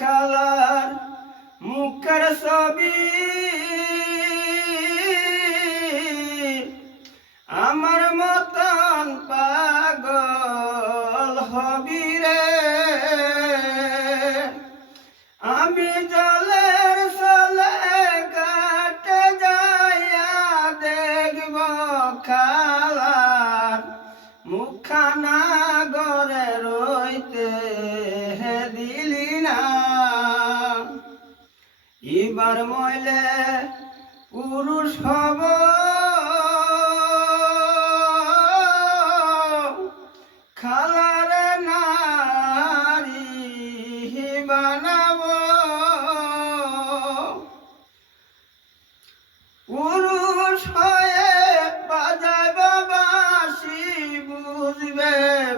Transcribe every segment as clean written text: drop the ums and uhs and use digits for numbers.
খালার মুখের ছবি আমার মতন পাগল হবি রে। আমি জলের চলে কাটে যাইয়া দেখব খালার মুখখানা গড়ে রইতে দিলি না। এবার মইলে পুরুষ হব খালার নারী বানাবো। পুরুষ হয়ে বাজাইব বাঁশি বুঝবে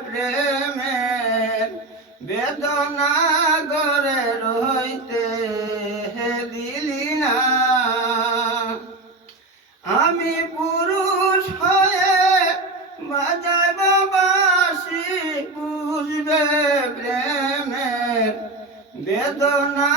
প্রেমের বেদনা গড়ে রইতে দিলি না। আমি পুরুষ হয়ে বাজাইব বাঁশি বুঝবে প্রেমের বেদনা